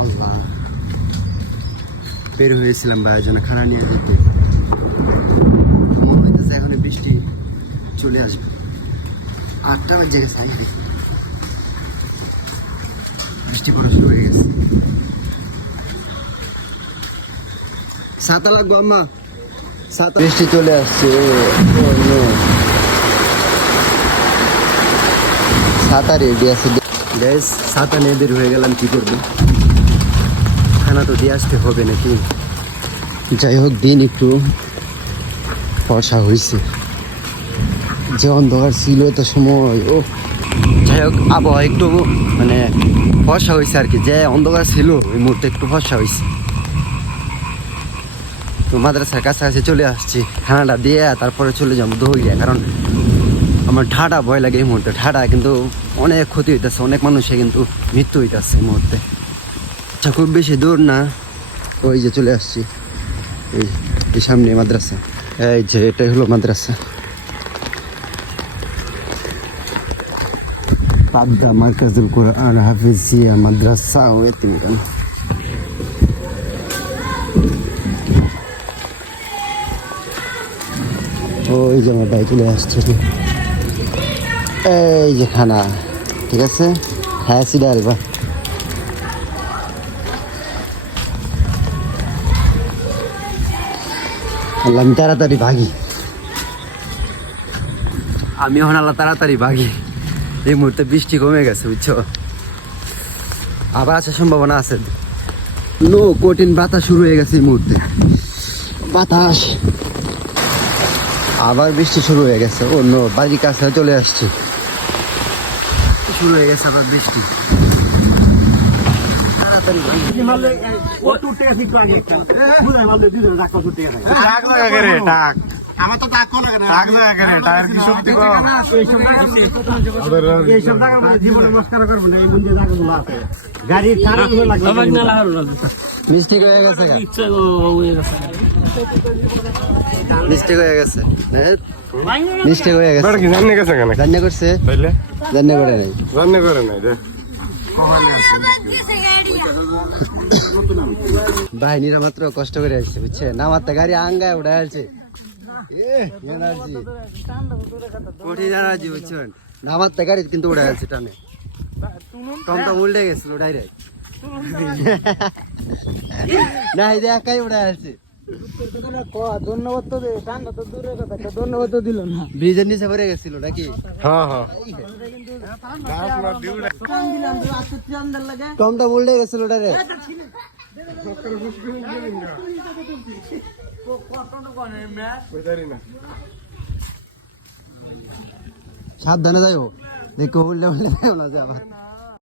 আল্লাহ। বের হয়েছিলাম ভাইয়ের জন্য খানা নিয়ে যেতে। মনে হইতেছে এখন বৃষ্টি চলে আসবে। আটটা বাজে গেছে বৃষ্টি পড়া শুরু হয়ে গেছে। ছাতা লাগবো আম্মা। ছাতা বৃষ্টি চলে আসছে. ছাতা রেডি আছে। গ্যাস ছাতা নিয়ে বের হয়ে গেলাম কি করব? খানা তো দিয়ে আসতে হবে নাকি? যাই হোক দিন একটু ফর্সা হয়েছে যে অন্ধকার ছিল তো সময় ও। যাই হোক আবহাওয়া একটু মানে ফর্সা হয়েছে আর কি। যে অন্ধকার ছিল ওই মুহূর্তে একটু ফর্সা হয়েছে তো মাদ্রাসার কাছাকাছি চলে আসছি। খানাটা দিয়ে তারপরে চলে যাব দৌড়িয়া কারণ আমার ঠাডা ভয় লাগে এই মুহূর্তে। ঠাডা কিন্তু অনেক ক্ষতি হইতেছে অনেক মানুষে কিন্তু মৃত্যু হইতেছে এই মুহূর্তে। আচ্ছা খুব বেশি দূর না। ওই যে চলে আসছি। এই এই সামনে মাদ্রাসা। এই যে এটাই হলো মাদ্রাসা। পাবদা মার্কাজুল কোরআন হাফিজিয়া মাদ্রাসা ও এতিমখানা। ওই যে আমার ভাই চলে আসছে। এই যে খানা, ঠিক আছে? হ্যাঁ সিডা আলবা আল্লাহ আমি তাড়াতাড়ি ভাগি। আমি এখন আল্লাহ তাড়াতাড়ি ভাগি। এই মুহূর্তে বৃষ্টি কমে গেছে বুঝছ? আবার আসার সম্ভাবনা আছে। নো কঠিন বাতাস শুরু হয়ে গেছে এই মুহূর্তে। বাতাস। আবার বৃষ্টি শুরু হয়ে গেছে। ও নো বাড়ির কাছে চলে আসছে। শুরু হয়ে গেছে আবার বৃষ্টি তাড়াতাড়ি ভাই। টাক লাগা করে টাক আমার করে হয়ে গেছে হয়ে গেছে হয়ে করছে করে নাই করে নাই বাহিনীরা মাত্র কষ্ট করে আসছে বুঝছে? নামাতে গাড়ি আঙ্গায় উঠে আসছে। এনার্জি। কঠিন এনার্জি বুঝছেন নামাতে গাড়ি কিন্তু উঠে আসছে টানে। টমটম উল্টে গেছিল ডাইরেক্ট না এই একাই উঠে আসছে। ধন্যবাদ তো দে ঠান্ডা তো দূরের কথা ধন্যবাদ তো দিল না। ব্রিজের নিচে পড়ে গেছিল নাকি? হ্যাঁ হ্যাঁ। টমটম উল্টে গেছিল রে সাবধানে হোক দেখো উল্টে উল্টে না যে আবার